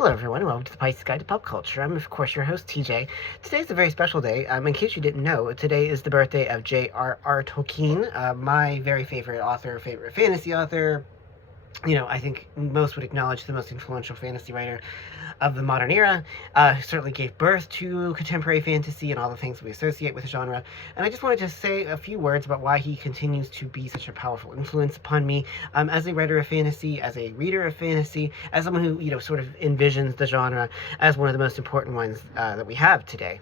Hello everyone, welcome to the Pisces Guide to Pop Culture. I'm of course your host TJ. Today's a very special day. In case you didn't know, today is the birthday of J.R.R. Tolkien, my very favorite author, favorite fantasy author. I think most would acknowledge the most influential fantasy writer of the modern era. Certainly gave birth to contemporary fantasy and all the things we associate with the genre. And I just wanted to say a few words about why he continues to be such a powerful influence upon me as a writer of fantasy, as a reader of fantasy, as someone who, sort of envisions the genre as one of the most important ones that we have today.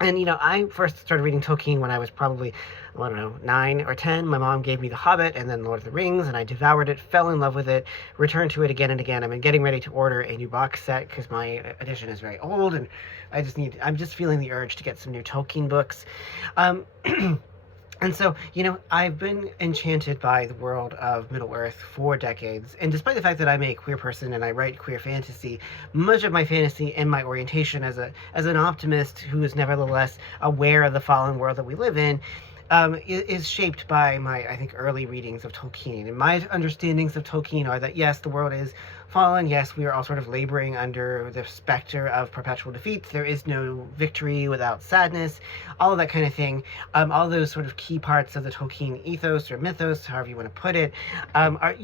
And, I first started reading Tolkien when I was probably, 9 or 10. My mom gave me The Hobbit and then Lord of the Rings, and I devoured it, fell in love with it, returned to it again and again. I've been getting ready to order a new box set because my edition is very old, and I'm just feeling the urge to get some new Tolkien books. And so, I've been enchanted by the world of Middle-earth for decades. And despite the fact that I'm a queer person and I write queer fantasy, much of my fantasy and my orientation as an optimist who is nevertheless aware of the fallen world that we live in, is shaped by my, I think, early readings of Tolkien. And my understandings of Tolkien are that, yes, the world is fallen. Yes, we are all sort of laboring under the specter of perpetual defeat. There is no victory without sadness, all of that kind of thing. All those sort of key parts of the Tolkien ethos or mythos, however you want to put it, are,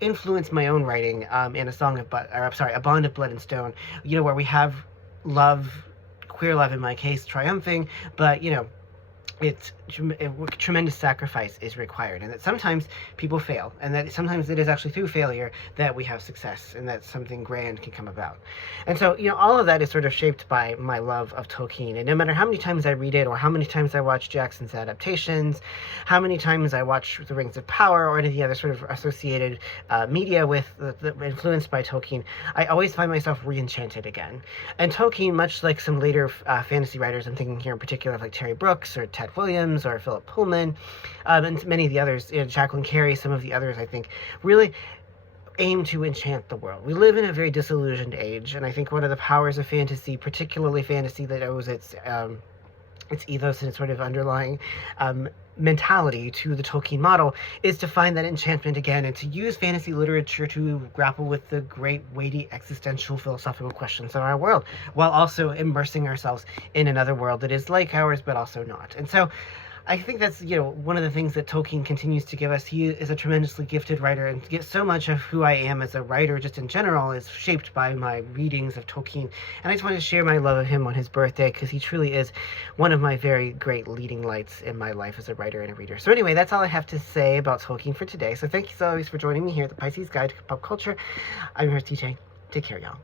influence my own writing in A Bond of Blood and Stone, where we have queer love in my case, triumphing, but, tremendous sacrifice is required, and that sometimes people fail, and that sometimes it is actually through failure that we have success, and that something grand can come about. And so, all of that is sort of shaped by my love of Tolkien. And no matter how many times I read it, or how many times I watch Jackson's adaptations, how many times I watch The Rings of Power, or any of the other sort of associated media with influenced by Tolkien, I always find myself re-enchanted again. And Tolkien, much like some later fantasy writers, I'm thinking here in particular of like Terry Brooks or Ted Williams or Philip Pullman, and many of the others, Jacqueline Carey, some of the others, I think, really aim to enchant the world. We live in a very disillusioned age, and I think one of the powers of fantasy, particularly fantasy that owes its ethos and its sort of underlying mentality to the Tolkien model, is to find that enchantment again and to use fantasy literature to grapple with the great, weighty, existential, philosophical questions of our world, while also immersing ourselves in another world that is like ours, but also not. And so I think that's, one of the things that Tolkien continues to give us. He is a tremendously gifted writer, and so much of who I am as a writer, just in general, is shaped by my readings of Tolkien. And I just wanted to share my love of him on his birthday, because he truly is one of my very great leading lights in my life as a writer and a reader. So anyway, that's all I have to say about Tolkien for today. So thank you so always for joining me here at the Pisces Guide to Pop Culture. I'm your host, TJ. Take care, y'all.